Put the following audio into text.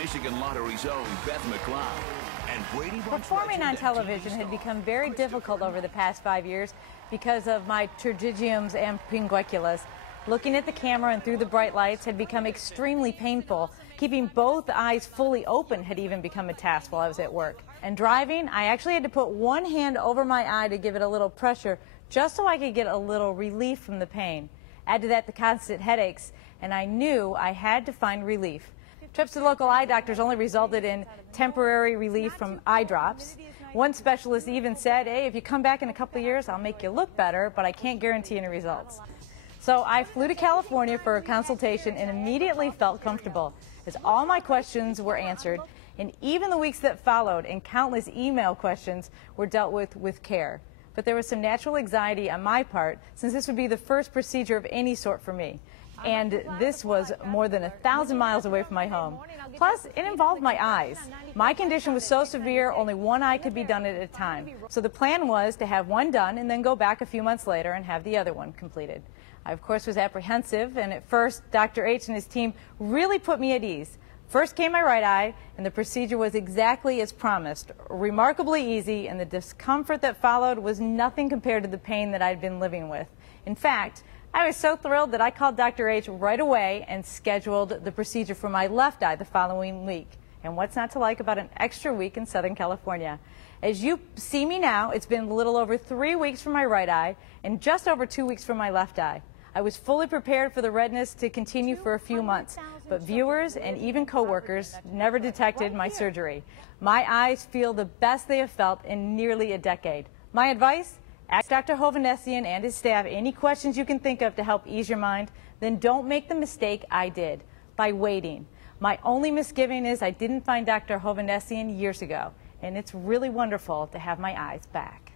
Michigan Lottery's own Beth McLeod. And Brady Bunch Performing on television had become very difficult over the past 5 years because of my pterygiums and pingueculas. Looking at the camera and through the bright lights had become extremely painful. Keeping both eyes fully open had even become a task while I was at work. And driving, I actually had to put one hand over my eye to give it a little pressure just so I could get a little relief from the pain. Add to that the constant headaches, and I knew I had to find relief. Trips to the local eye doctors only resulted in temporary relief from eye drops. One specialist even said, hey, if you come back in a couple of years, I'll make you look better, but I can't guarantee any results. So I flew to California for a consultation and immediately felt comfortable, as all my questions were answered, and even the weeks that followed and countless email questions were dealt with care. But there was some natural anxiety on my part, since this would be the first procedure of any sort for me. And this was more than 1,000 miles away from my home. Plus, it involved my eyes. My condition was so severe, only one eye could be done at a time. So the plan was to have one done and then go back a few months later and have the other one completed. I, of course, was apprehensive, and at first, Dr. H and his team really put me at ease. First came my right eye, and the procedure was exactly as promised, remarkably easy, and the discomfort that followed was nothing compared to the pain that I'd been living with. In fact, I was so thrilled that I called Dr. H right away and scheduled the procedure for my left eye the following week. And what's not to like about an extra week in Southern California? As you see me now, it's been a little over 3 weeks for my right eye and just over 2 weeks for my left eye. I was fully prepared for the redness to continue for a few months, but viewers and even coworkers never detected my surgery. My eyes feel the best they have felt in nearly a decade. My advice? Ask Dr. Hovanesian and his staff any questions you can think of to help ease your mind. Then don't make the mistake I did by waiting. My only misgiving is I didn't find Dr. Hovanesian years ago, and it's really wonderful to have my eyes back.